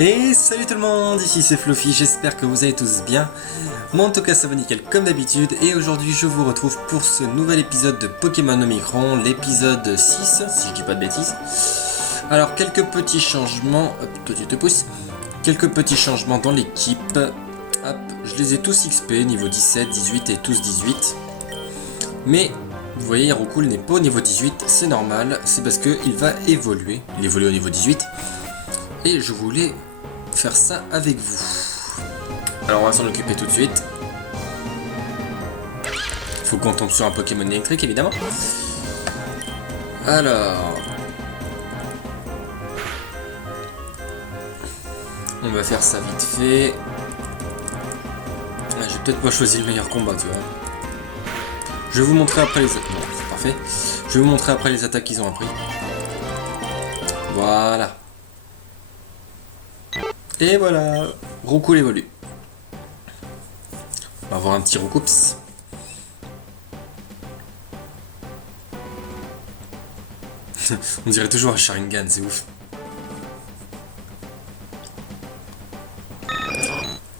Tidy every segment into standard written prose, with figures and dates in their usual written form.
Et salut tout le monde, ici c'est Fluffy, j'espère que vous allez tous bien. Moi en tout cas ça va nickel comme d'habitude et aujourd'hui je vous retrouve pour ce nouvel épisode de Pokémon Omicron, l'épisode 6 si je dis pas de bêtises. Alors quelques petits changements, hop toi tu te pousses, quelques petits changements dans l'équipe. Hop, je les ai tous XP, niveau 17, 18 et tous 18. Mais vous voyez Yarokul n'est pas au niveau 18, c'est normal, c'est parce qu'il va évoluer, il évolue au niveau 18. Et je voulais faire ça avec vous. Alors on va s'en occuper tout de suite. Faut qu'on tombe sur un Pokémon électrique évidemment. Alors... on va faire ça vite fait. J'ai peut-être pas choisi le meilleur combat tu vois. Je vais vous montrer après les attaques. Non, c'est parfait. Je vais vous montrer après les attaques qu'ils ont appris. Voilà. Et voilà, Roukoul évolue. On va avoir un petit Roukoups. On dirait toujours un Sharingan, c'est ouf.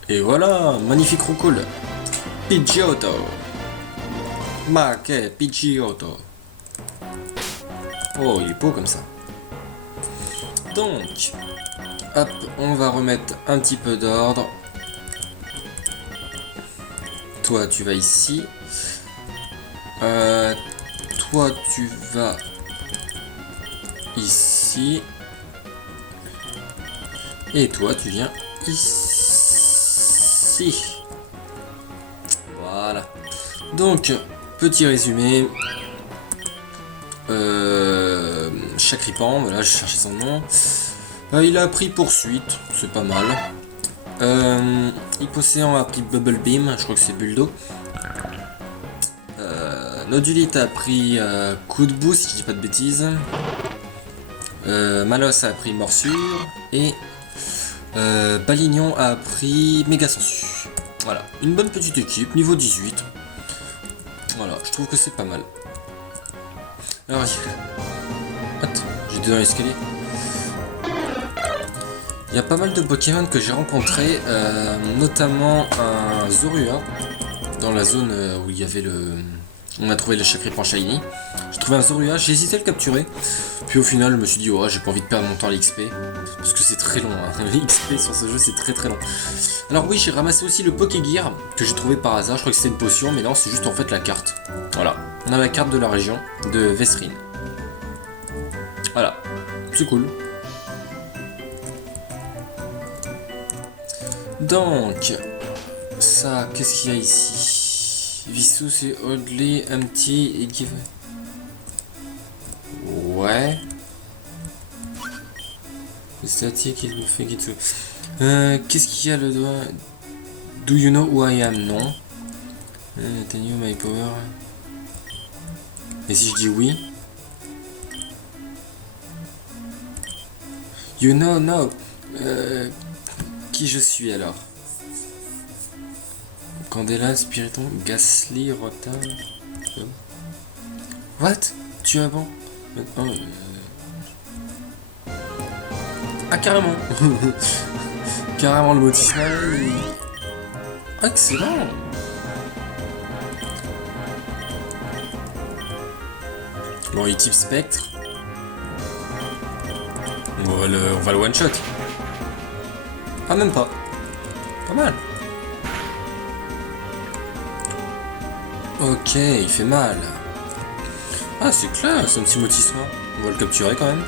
Et voilà, magnifique Roukoul. Pidgeotto. Make Pidgeotto. Oh, il est beau comme ça. Donc... hop, on va remettre un petit peu d'ordre. Toi, tu vas ici. Toi, tu vas ici. Et toi, tu viens ici. Voilà. Donc, petit résumé. Chakripan, voilà, je cherchais son nom. Il a appris poursuite, c'est pas mal. Hypocéan a appris Bubble Beam, je crois que c'est Buldo. Nodulite a appris coup de boost, si je dis pas de bêtises. Malos a appris morsure. Et Balignon a appris méga sensu. Voilà, une bonne petite équipe, niveau 18. Voilà, je trouve que c'est pas mal. Alors, attends, j'étais dans l'escalier. Il y a pas mal de Pokémon que j'ai rencontrés, notamment un Zorua, dans la zone où il y avait le... on a trouvé le Chakripan Shiny. J'ai trouvé un Zorua, j'ai hésité à le capturer, puis au final je me suis dit oh j'ai pas envie de perdre mon temps à l'XP, parce que c'est très long, hein. L'XP sur ce jeu c'est très long. Alors oui j'ai ramassé aussi le Pokégear, que j'ai trouvé par hasard, je crois que c'était une potion, mais non c'est juste en fait la carte. Voilà, on a la carte de la région de Vesrine. Voilà, c'est cool. Donc, ça, qu'est-ce qu'il y a ici? Vissou, c'est Oddly, Empty et Give. Ouais. Statique, il me fait Gitsu. Qu'est-ce qu'il y a le doigt? Do you know who I am? Non. Can you my power? Et si je dis oui? You know, no. Qui je suis alors? Candela, Spiriton, Gasly, Rota. What? Tu as bon? Maintenant. Ah, carrément! Carrément le motismal. Ah, excellent! Bon, il type spectre. On va le one shot. Ah, même pas. Pas mal. Ok, il fait mal. Ah, c'est classe, un petit motissement. On va le capturer quand même.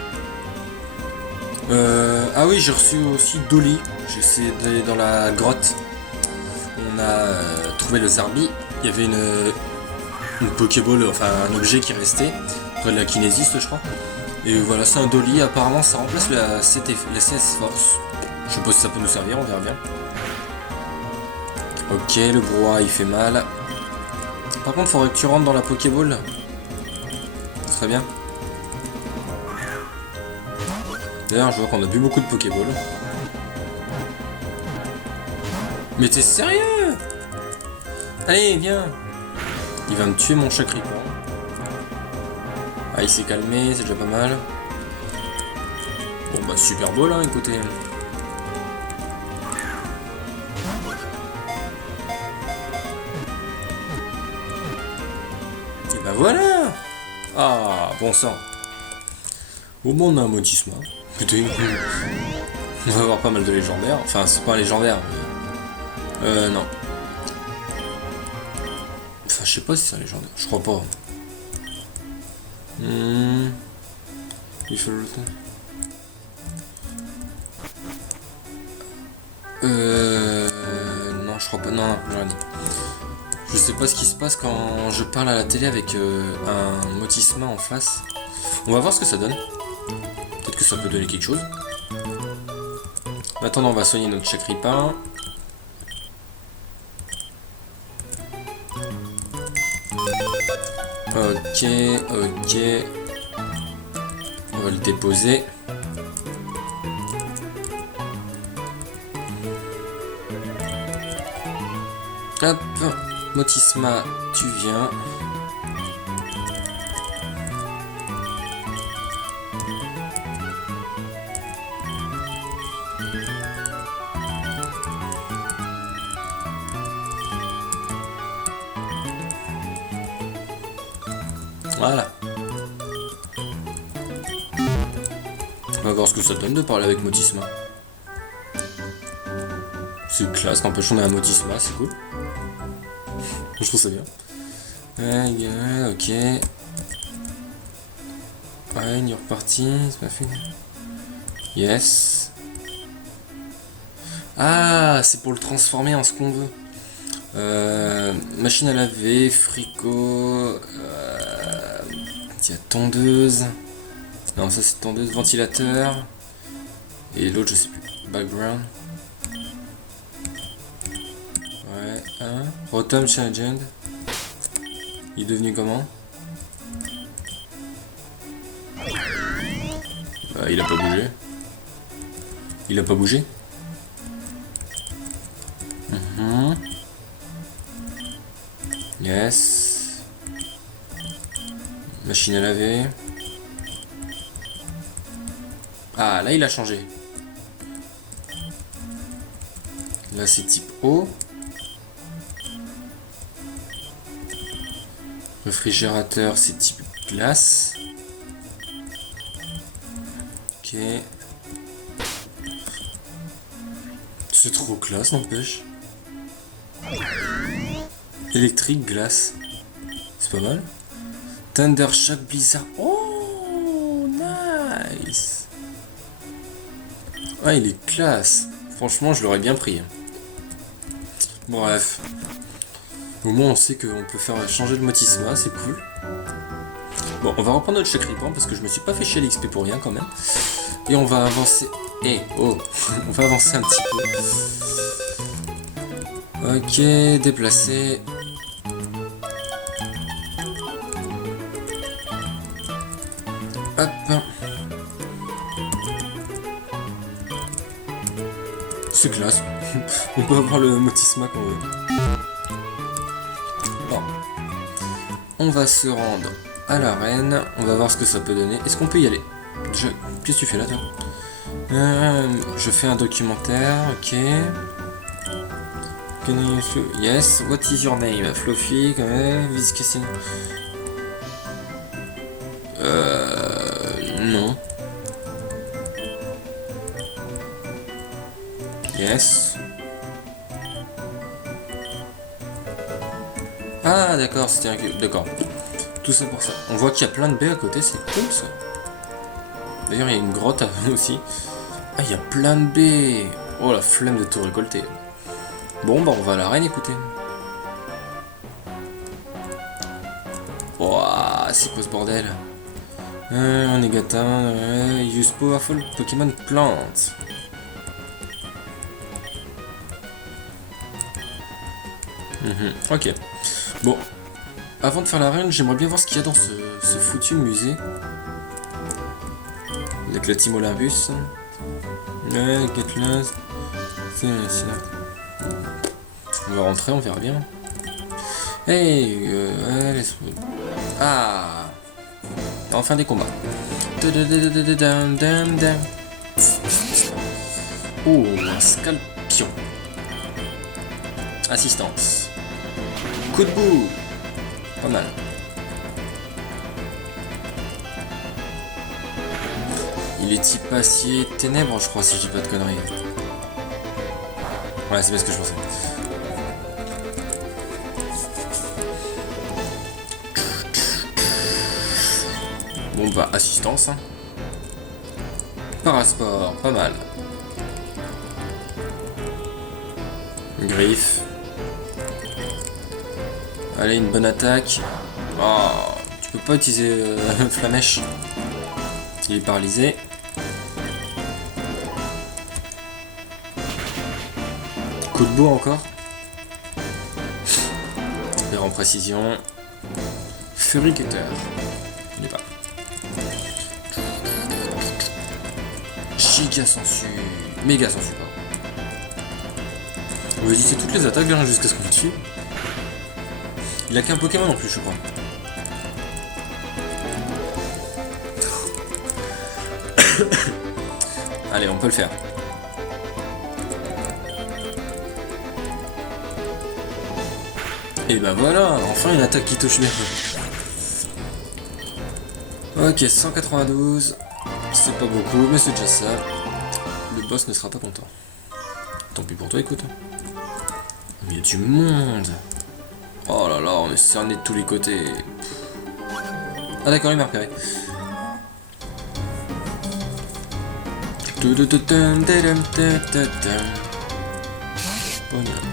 Ah oui, j'ai reçu aussi Dolly. J'ai essayé d'aller dans la grotte. On a trouvé le Zarbi. Il y avait une Pokéball, enfin un objet qui restait. Près de la kinésiste, je crois. Et voilà, c'est un Dolly. Apparemment, ça remplace la CS Force. Je sais pas si ça peut nous servir, on verra bien. Ok, le brouhaha il fait mal. Par contre, faudrait que tu rentres dans la Pokéball. Ce serait bien. D'ailleurs, je vois qu'on a bu beaucoup de Pokéball. Mais t'es sérieux? Allez, viens. Il va me tuer mon Chakripan. Ah, il s'est calmé, c'est déjà pas mal. Bon bah super beau là, écoutez. Bah voilà. Ah, bon sang. Au moins on a un Motisma. Écoutez, on va avoir pas mal de légendaires. Enfin, c'est pas un légendaire. Non. Enfin, je sais pas si c'est un légendaire. Je crois pas. Il faut le temps. Non, je crois pas. Non, j'aurais dit. Je sais pas ce qui se passe quand je parle à la télé avec un Motisma en face. On va voir ce que ça donne. Peut-être que ça peut donner quelque chose. En attendant, on va soigner notre Chacripin. Ok, ok. On va le déposer. Hop, Motisma, tu viens. Voilà. On va voir ce que ça donne de parler avec Motisma. C'est classe, n'empêche on a un Motisma, c'est cool. Je trouve ça bien. Ok. Ouais, il est reparti, c'est pas fait. Yes. Ah, c'est pour le transformer en ce qu'on veut. Machine à laver, fricot. Il y a tondeuse. Non, ça c'est tondeuse, ventilateur. Et l'autre, je sais plus. Background. Ouais, hein. Rotom Challenge. Il est devenu comment? Il a pas bougé. Il a pas bougé. Yes. Machine à laver. Ah, là il a changé. Là c'est type eau. Réfrigérateur c'est type glace. Ok. C'est trop classe, n'empêche. Électrique, glace. C'est pas mal. Thunder Shock Blizzard. Oh, nice. Ah, il est classe. Franchement, je l'aurais bien pris. Bref. Au moins, on sait qu'on peut faire changer de Motisma, c'est cool. Bon, on va reprendre notre Chacripin parce que je me suis pas fait chier l'XP pour rien quand même. Et on va avancer. Eh, oh, on va avancer un petit peu. Ok, déplacer. Hop. C'est classe. On peut avoir le Motisma qu'on veut. Bon. On va se rendre à l'arène. On va voir ce que ça peut donner. Est-ce qu'on peut y aller? Qu'est-ce que tu fais là, toi? Je fais un documentaire. Ok. Yes. What is your name? Fluffy. Viscassin. Non. Yes. Ah d'accord, c'était un... D'accord. Tout ça pour ça. On voit qu'il y a plein de baies à côté, c'est cool ça. D'ailleurs, il y a une grotte aussi. Ah, il y a plein de baies. Oh, la flemme de tout récolter. Bon, bah on va à l'arène, écoutez. Ouah, c'est quoi ce bordel? On est gâtin. Use powerful Pokémon Plant. Ok. Bon. Avant de faire l'arène, j'aimerais bien voir ce qu'il y a dans ce foutu musée. Avec la Team Olympus. Ouais, Get Lost. C'est là. On va rentrer, on verra bien. Hey, ah, enfin des combats. Oh, un Scalpion. Assistance. Coup de boue. Pas mal. Il est type acier ténèbres, je crois, si je dis pas de conneries. Ouais, c'est bien ce que je pensais. Bon bah, assistance. Hein. Parasport, pas mal. Griffe. Allez, une bonne attaque. Oh, tu peux pas utiliser Flamèche. Il est paralysé. Coup de bout encore. Faire en précision. Fury Cutter. Il est pas. Giga sensu. Méga sensu, pardon. On va éviter toutes les attaques hein, jusqu'à ce qu'on le tue. Il a qu'un Pokémon en plus, je crois. Allez, on peut le faire. Et bah voilà, enfin une attaque qui touche bien. Ok, 192. C'est pas beaucoup, mais c'est déjà ça. Le boss ne sera pas content. Tant pis pour toi, écoute. Mais il y a du monde. Oh là là, on est cerné de tous les côtés. Ah d'accord, il m'a repéré.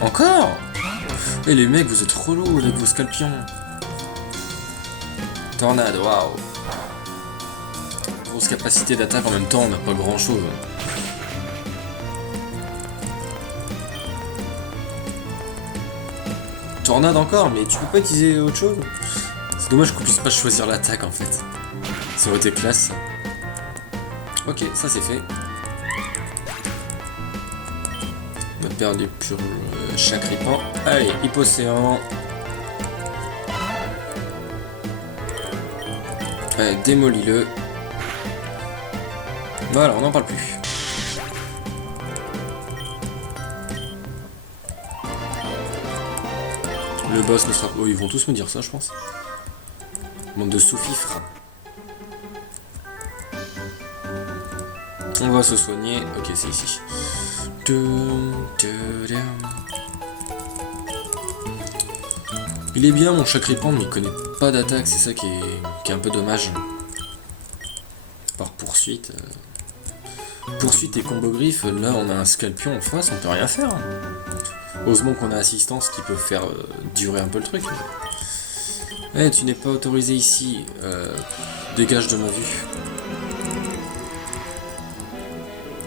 Encore? Et les mecs, vous êtes relous avec vos scalpions. Tornade, waouh. Grosse capacité d'attaque en même temps, on n'a pas grand chose. Tornade encore, mais tu peux pas utiliser autre chose? C'est dommage qu'on puisse pas choisir l'attaque en fait. Ça aurait été classe. Ok, ça c'est fait. On a perdu pour chaque ripant. Allez, Hypocéan. Allez, démolis-le. Voilà, on n'en parle plus. Le boss ne sera pas... Oh, ils vont tous me dire ça, je pense. Bande de sous-fifres. On va se soigner. Ok, c'est ici. Il est bien, mon Chacripant, mais il connaît pas d'attaque. C'est ça qui est un peu dommage. Par poursuite. Poursuite et combo griffe, là on a un Scalpion en face, on peut rien faire. Heureusement qu'on a assistance qui peut faire durer un peu le truc. Eh, tu n'es pas autorisé ici. Dégage de ma vue.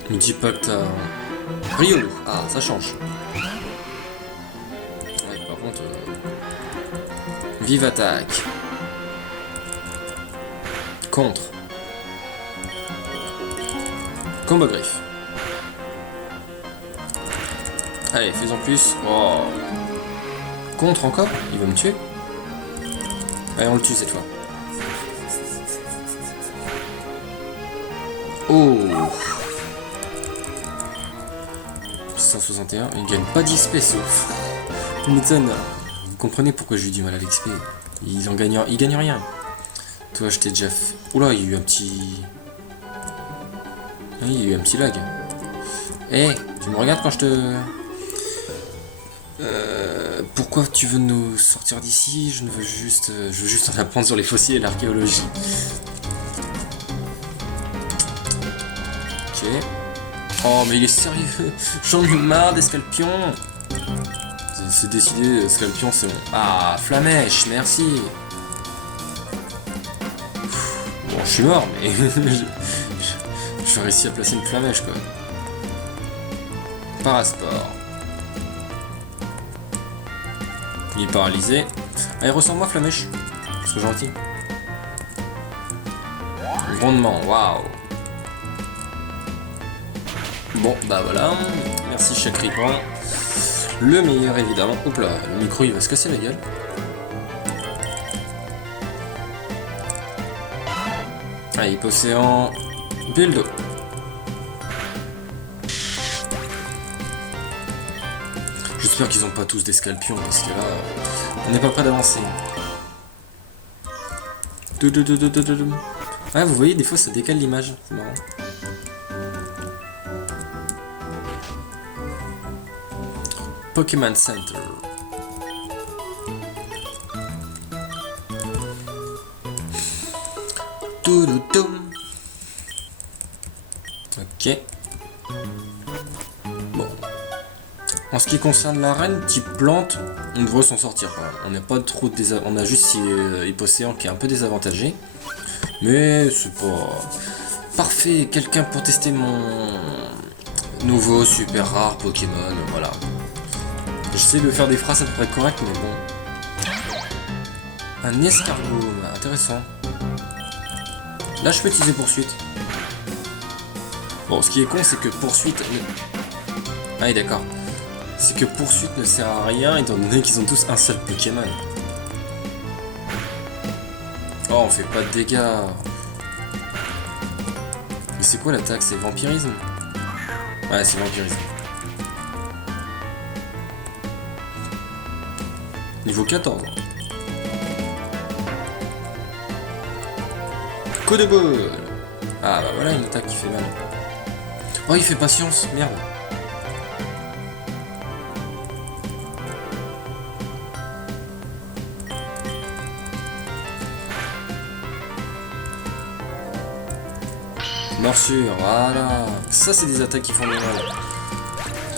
Me dis pas que t'as... Riolu. Ah, ça change. Ouais, par contre... Vive attaque. Contre. Combo griffe. Allez, faisons plus. Oh. Contre encore? Il va me tuer? Allez, on le tue cette fois. Oh. 161, il gagne pas d'XP sauf. M'étonne. Vous comprenez pourquoi j'ai eu du mal à l'XP. Il gagne rien. Toi, je t'ai déjà fait... Oula, il y a eu un petit... Oui, il y a eu un petit lag. Eh, tu me regardes quand je te... pourquoi tu veux nous sortir d'ici? Je veux juste en apprendre sur les fossiles et l'archéologie. Ok. Oh, mais il est sérieux. J'en ai marre des scalpions. C'est décidé, scalpion, c'est bon. Ah, Flamèche, merci. Bon, je suis mort, mais... J'ai réussi à placer une Flamèche, quoi. Parasport. Il est paralysé. Allez, ressemble-moi, Flamèche. C'est gentil. Grondement, waouh. Bon, bah voilà. Merci, Chacripant. Le meilleur, évidemment. Hop là, le micro, il va se casser la gueule. Allez, Hypocéan. Buildo. J'espère qu'ils ont pas tous des scalpions parce que là, on n'est pas prêt d'avancer. Ah, vous voyez, des fois ça décale l'image, c'est marrant. Pokémon Center. Touloutoum. Ok. Bon. En ce qui concerne l'arène, type plante, on devrait s'en sortir quand même. On n'a pas trop de on a juste Hypocéan qui est un peu désavantagé. Mais c'est pas parfait. Quelqu'un pour tester mon nouveau super rare Pokémon, voilà. J'essaie de faire des phrases à peu près correctes, mais bon. Un escargot, intéressant. Là, je peux utiliser poursuite. Bon, ce qui est con, c'est que poursuite. Ah, oui, d'accord. C'est que poursuite ne sert à rien étant donné qu'ils ont tous un seul Pokémon. Oh, on fait pas de dégâts. Mais c'est quoi l'attaque? C'est vampirisme? Ouais, c'est vampirisme. Niveau 14. Coup de boule. Ah bah voilà une attaque qui fait mal. Oh, il fait patience, merde. Morsure, voilà. Ça, c'est des attaques qui font bien mal.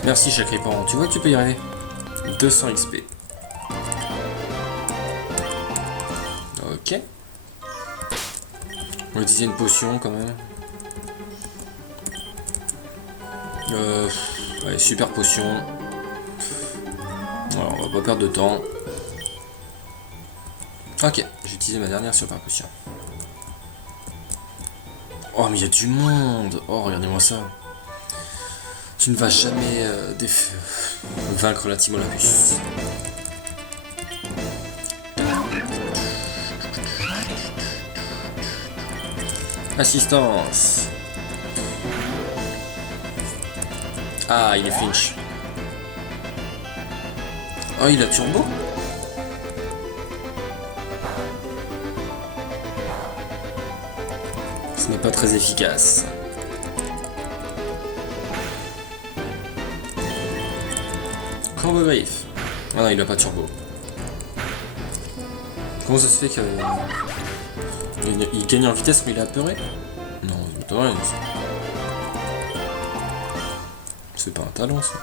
Merci, Chakripan. Tu vois que tu peux y arriver. 200 XP. Ok. On va utiliser une potion quand même. Allez, super potion. Alors, on va pas perdre de temps. Ok, j'ai utilisé ma dernière super potion. Oh, mais il y a du monde. Oh, regardez-moi ça. Tu ne vas jamais vaincre la Timolabus. Assistance. Ah, il est flinch. Oh, il a turbo. Ce n'est pas très efficace. Corbeau griffe. Ah non, il a pas de turbo. Comment ça se fait qu'il gagne en vitesse mais il est apeuré? Non, c'est pas vrai. C'est pas un talent ça.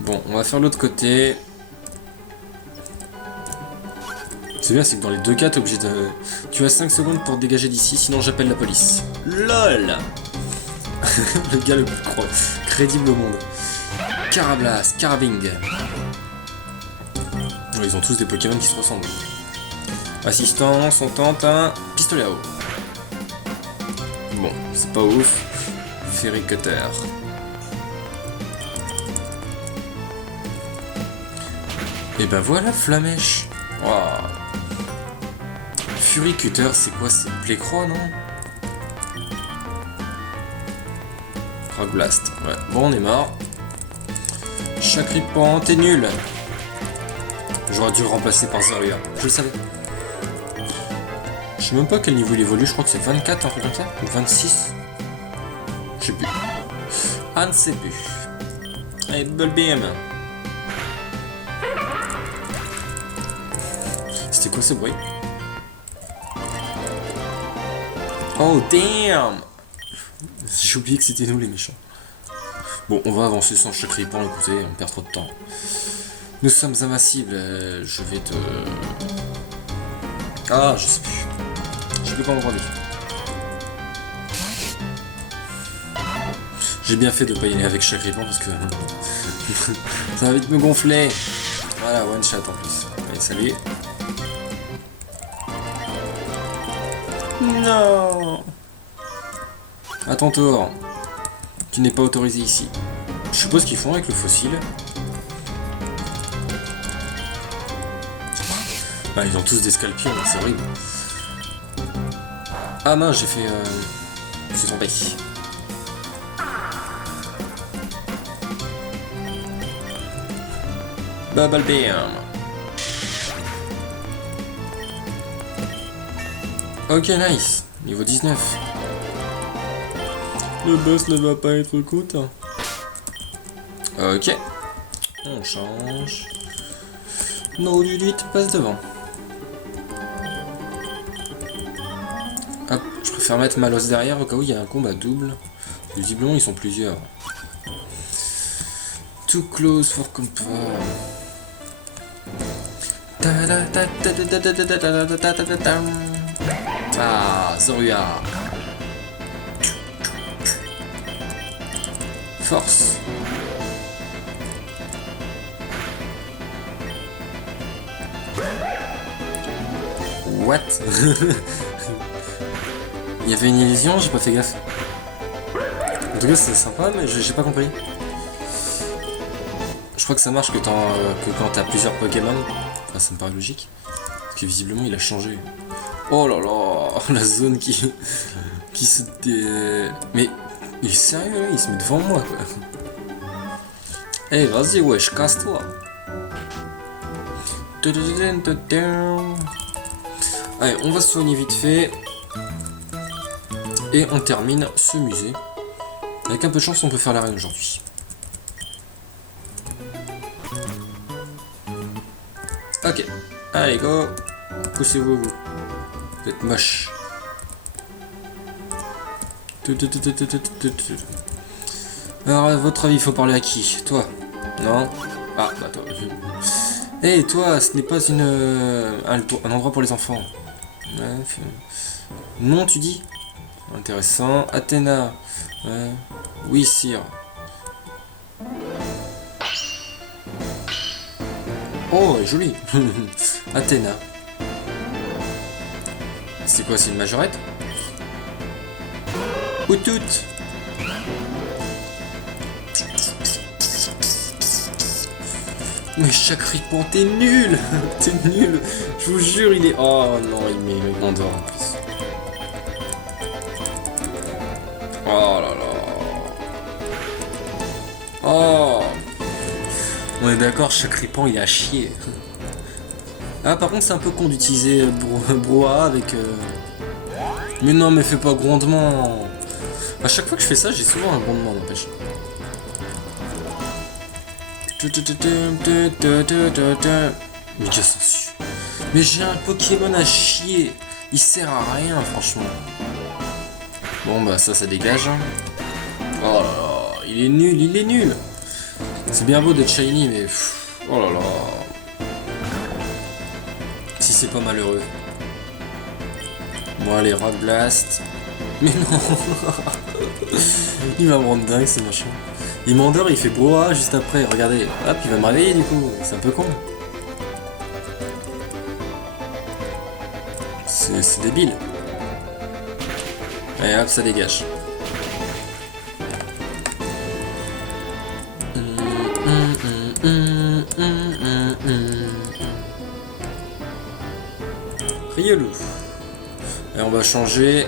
Bon, on va faire l'autre côté. C'est bien, c'est que dans les deux cas, t'es obligé de... Tu as 5 secondes pour te dégager d'ici, sinon j'appelle la police. LOL. Le gars le plus crédible au monde. Carablas, Carabing. Oh, ils ont tous des Pokémon qui se ressemblent. Assistance, on tente un pistolet à eau. Bon, c'est pas ouf. Fairy Cutter. Et ben voilà, Flamèche. Wow. Fury Cutter, c'est quoi? C'est Plécroix, non? Rock Blast. Ouais, bon, on est mort. Chakripan, t'es nul. J'aurais dû le remplacer par Zarya. Je le savais. Je sais même pas quel niveau il évolue. Je crois que c'est 24, un truc comme ça. Ou 26. Je sais plus. Ah, ne sais plus. Allez, Bulbeam. C'était quoi ce bruit? Oh damn! J'ai oublié que c'était nous les méchants. Bon, on va avancer sans Chakripan, écoutez, on perd trop de temps. Nous sommes invincibles, je vais te... Ah, je sais plus. Je sais plus comment on dit. J'ai bien fait de pas y aller avec Chakripan parce que... ça va vite me gonfler. Voilà, one shot en plus. Allez, salut. Non. À ton tour. Tu n'es pas autorisé ici. Je suppose qu'ils font avec le fossile. Bah, ils ont tous des scalpions, c'est horrible. Ah mince, j'ai fait... Je suis tombé. Bubble Beam. Ok, nice. Niveau 19. Le boss ne va pas être content. Ok. On change. No, Luluit passe devant. Hop, je préfère mettre Malos derrière au cas où il y a un combat double. Visiblement, ils sont plusieurs. Too close for comfort. Ah, Zorua. Force. What? Il y avait une illusion, j'ai pas fait gaffe. En tout cas, c'est sympa, mais j'ai pas compris. Je crois que ça marche que quand t'as plusieurs Pokémon. Enfin, ça me paraît logique. Parce que visiblement, il a changé. Oh là là, la zone qui se Mais il est sérieux là, il se met devant moi quoi. Eh, vas-y wesh, casse-toi. Allez, on va se soigner vite fait. Et on termine ce musée. Avec un peu de chance, on peut faire l'arène aujourd'hui. Ok, allez go. Poussez-vous vous. Vous êtes moche. Alors, à votre avis, il faut parler à qui? Toi? Non? Ah, bah toi. Eh, toi, ce n'est pas un endroit pour les enfants. Ouais, non, tu dis? Intéressant. Athéna. Oui, sire. Oh, joli. Athéna. C'est quoi, c'est une majorette? Ou toutes? Mais chaque ripon, t'es nul. T'es nul. Je vous jure, il est... Oh non, il m'endort en plus. Oh là là. Oh. On est d'accord, chaque ripon, il est à chier. Ah, par contre, c'est un peu con d'utiliser brouhaha avec... Mais non, mais fais pas grondement. À chaque fois que je fais ça, j'ai souvent un grondement, n'empêche. Mais je suis... Mais j'ai un Pokémon à chier. Il sert à rien, franchement. Bon, bah ça dégage. Oh là là, il est nul, il est nul. C'est bien beau d'être shiny, mais... Oh là là. Si c'est pas malheureux. Bon, allez, Rock Blast. Mais non. Il va me rendre dingue, ce machin. Il m'endort, il fait brouhaha juste après. Regardez, hop, il va me réveiller du coup. C'est un peu con. C'est débile. Allez, hop, ça dégage. Riolu. Et on va changer.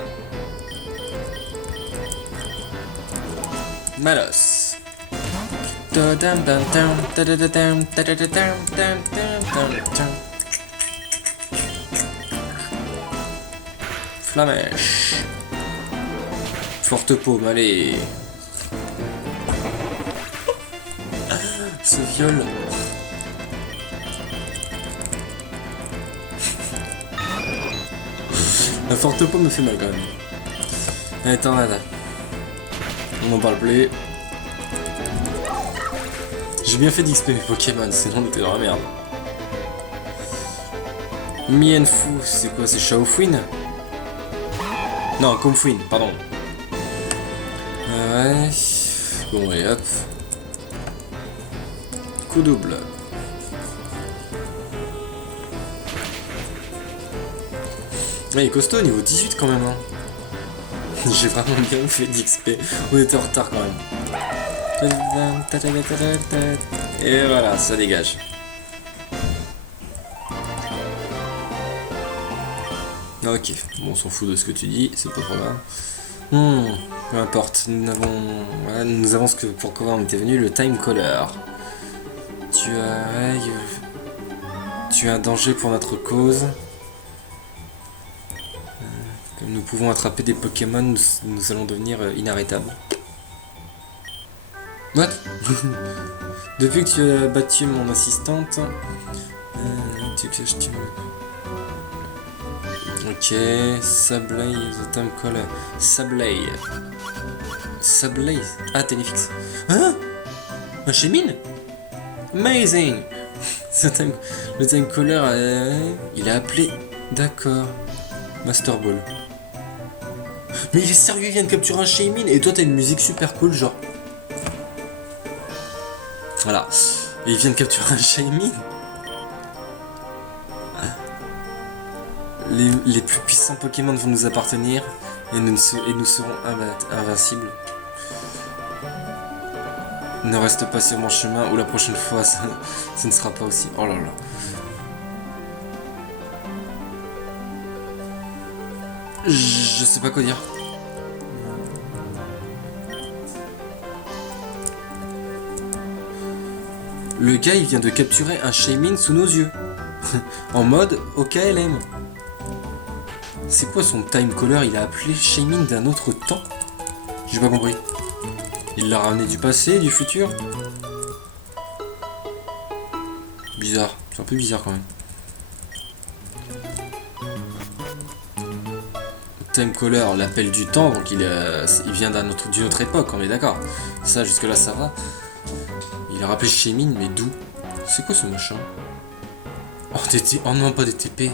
Malos. Flamèche. Forte paume, allez. Ce viol. La forte paume me fait mal quand même. Allez, tornade. On n'en parle plus. J'ai bien fait d'XP mes Pokémon, sinon on était dans la merde. Mienfu, c'est quoi? C'est Shaofuin? Non, Comfuin, pardon. Ouais. Bon, et hop. Coup double. Ouais, il est costaud, niveau 18 quand même. Hein. J'ai vraiment bien fait d'XP. On était en retard quand même. Et voilà, ça dégage. Ok, bon, on s'en fout de ce que tu dis, c'est pas trop grave. Peu importe, nous avons ce que pour quoi on était venu, le time caller. Tu as un danger pour notre cause. Comme nous pouvons attraper des Pokémon, nous allons devenir inarrêtables. What? Depuis que tu as battu mon assistante, tu que je t'aime. Ok, Sableye, The Time Caller. Sableye. Sableye. Ah, Téléfix. Hein? Un Shaymin? Amazing! Le Time Caller, il a appelé. D'accord. Master Ball. Mais il est sérieux, il vient de capturer un Shaymin et toi t'as une musique super cool, genre. Voilà. Et il vient de capturer un Shaymin. Les plus puissants Pokémon vont nous appartenir et nous serons invincibles. Ne reste pas sur mon chemin ou la prochaine fois ça ne sera pas aussi. Oh là là. Je sais pas quoi dire. Le gars il vient de capturer un Shaymin sous nos yeux. En mode OKLM. C'est quoi son time caller? Il a appelé Shaymin d'un autre temps? J'ai pas compris. Il l'a ramené du passé, du futur? Bizarre. C'est un peu bizarre quand même. Time caller, l'appel du temps, donc il vient d'une autre époque, on est d'accord. Ça, jusque là, ça va. Il a rappelé Shaymin, mais d'où? C'est quoi ce machin? Oh non, pas des TP.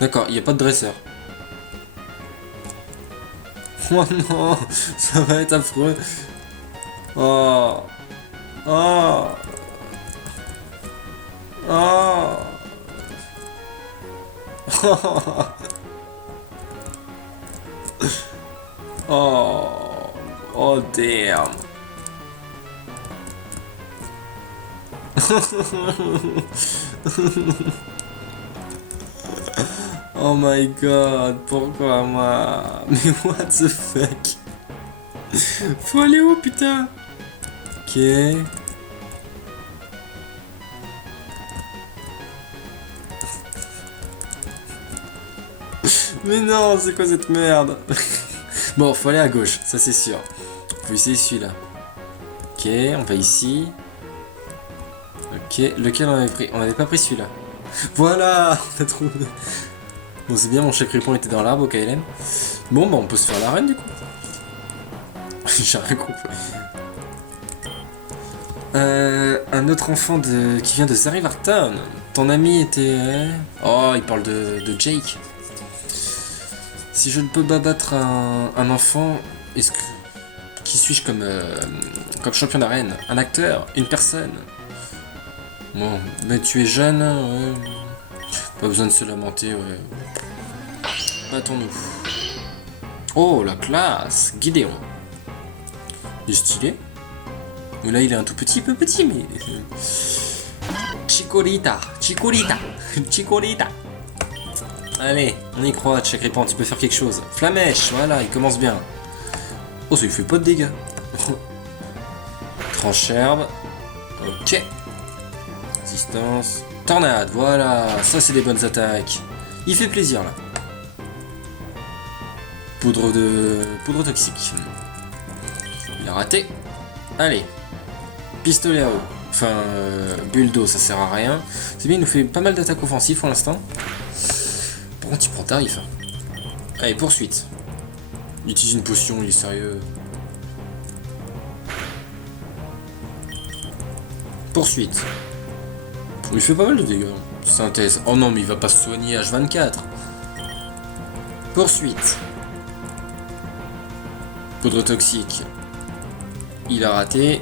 D'accord, il n'y a pas de dresseur. Oh non, ça va être affreux. Oh. Oh. Oh. Oh. Oh damn. Oh my god, pourquoi moi? Mais what the fuck? Faut aller où putain? Ok. Mais non, c'est quoi cette merde? Bon, faut aller à gauche, ça c'est sûr. Faut essayer celui-là. Ok, on va ici. Ok, lequel on avait pris? On n'avait pas pris celui-là. Voilà, on a trouvé. Bon, c'est bien, mon Chèque-Répond était dans l'arbre au KLM. Bon, bah on peut se faire l'arène du coup. J'ai rien compris. Un autre enfant qui vient de Zarivartown. Ton ami était... Oh, il parle de Jake. Si je ne peux pas battre un enfant, qui suis-je comme champion d'arène? Un acteur? Une personne? Bon, mais tu es jeune, ouais. Pas besoin de se lamenter, ouais. Battons-nous. Oh, la classe! Gideon. Il est stylé. Mais là, il est un tout petit, peu petit, mais... Chikorita. Allez, on y croit, Chèque-Répond, tu peux faire quelque chose. Flamèche, voilà, il commence bien. Oh, ça lui fait pas de dégâts. Tranche-herbe. Ok. Résistance. Tornade, voilà, ça c'est des bonnes attaques. Il fait plaisir là. Poudre toxique. Il a raté. Allez. Pistolet à eau. Enfin, bulle d'eau, ça sert à rien. C'est bien, il nous fait pas mal d'attaques offensives pour l'instant. Par contre, il prend tarif. Allez, poursuite. Il utilise une potion, il est sérieux. Poursuite. Il fait pas mal de dégâts. Synthèse. Oh non, mais il va pas se soigner H24. Poursuite. Poudre toxique. Il a raté.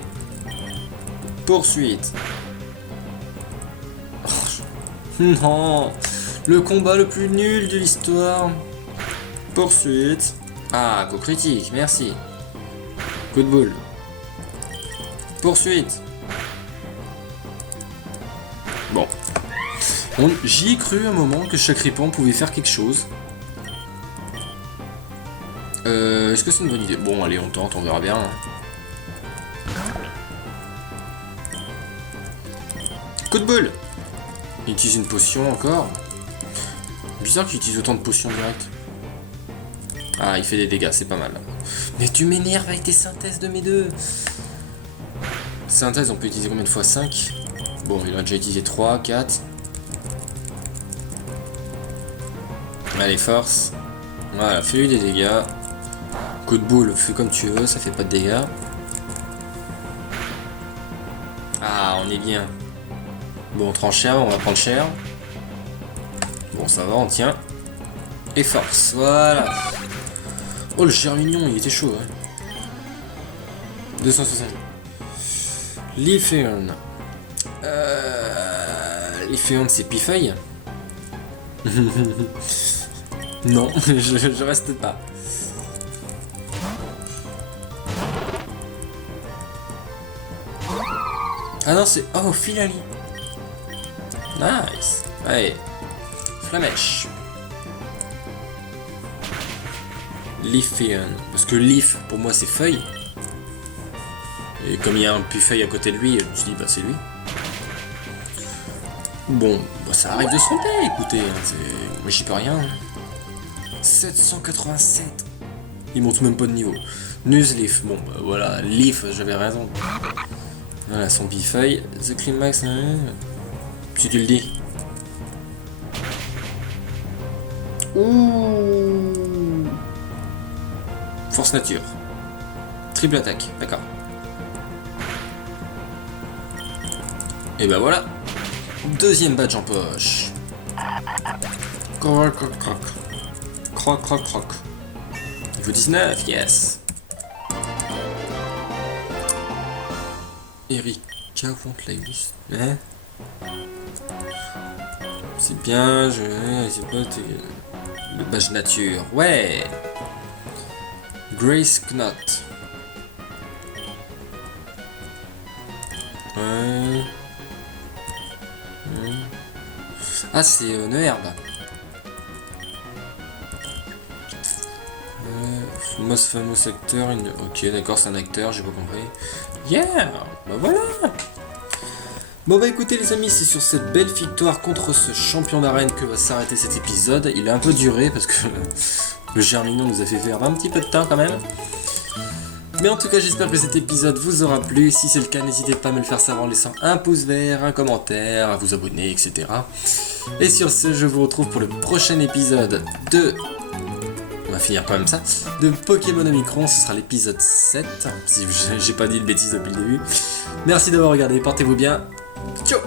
Poursuite. Oh, non. Le combat le plus nul de l'histoire. Poursuite. Ah, coup critique, merci. Coup de boule. Poursuite. Bon. J'y ai cru un moment que Chèque-Répond pouvait faire quelque chose. Est-ce que c'est une bonne idée? Bon, allez, on tente, on verra bien. Hein. Coup de boule. Il utilise une potion encore. Bizarre qu'il utilise autant de potions directes. Ah, il fait des dégâts, c'est pas mal. Mais tu m'énerves avec tes synthèses de mes deux. Synthèse, on peut utiliser combien de fois? 5. Bon, il a déjà utilisé 3, 4. Allez, force. Voilà, fais-lui des dégâts. Coup de boule, fais comme tu veux, ça fait pas de dégâts. Ah, on est bien. Bon, on tranche cher, on va prendre cher. Bon, ça va, on tient. Et force, voilà. Oh, le germignon, il était chaud, hein. 260. Leafeon. Leafeon, c'est Pifeuille. Non, je reste pas. Ah non, c'est... Oh, Filali. Nice. Allez. Flamèche. Leafeon. Parce que Leaf, pour moi, c'est feuille. Et comme il y a un Pifeuille à côté de lui, je me suis dit, bah c'est lui. Bon, bah, ça arrive de se tromper, écoutez. Mais j'y peux rien. 787. Il monte même pas de niveau. Nuzleaf. Bon, bah voilà. Leaf, j'avais raison. Voilà, son Pifeuille. The Climax. Si tu le dis. Ouh. Force nature. Triple attaque, d'accord. Et bah voilà. Deuxième badge en poche. Croc, croc, croc. Croc, croc, croc. Niveau 19, yes. Erika Fontlaius. Hein? C'est bien, c'est pas le badge nature. Ouais. Grace Knot. Ouais. Ah, c'est Neuherbe. Most famous acteur. Ok, d'accord, c'est un acteur, j'ai pas compris. Yeah. Bah voilà. Bon bah écoutez les amis, c'est sur cette belle victoire contre ce champion d'arène que va s'arrêter cet épisode. Il a un peu duré parce que le germignon nous a fait perdre un petit peu de temps quand même. Mais en tout cas j'espère que cet épisode vous aura plu. Si c'est le cas, n'hésitez pas à me le faire savoir en laissant un pouce vert, un commentaire, à vous abonner, etc. Et sur ce, je vous retrouve pour le prochain épisode de... On va finir quand même ça. De Pokémon Omicron, ce sera l'épisode 7. Si j'ai pas dit de bêtises depuis le début. Merci d'avoir regardé, portez-vous bien. Ciao.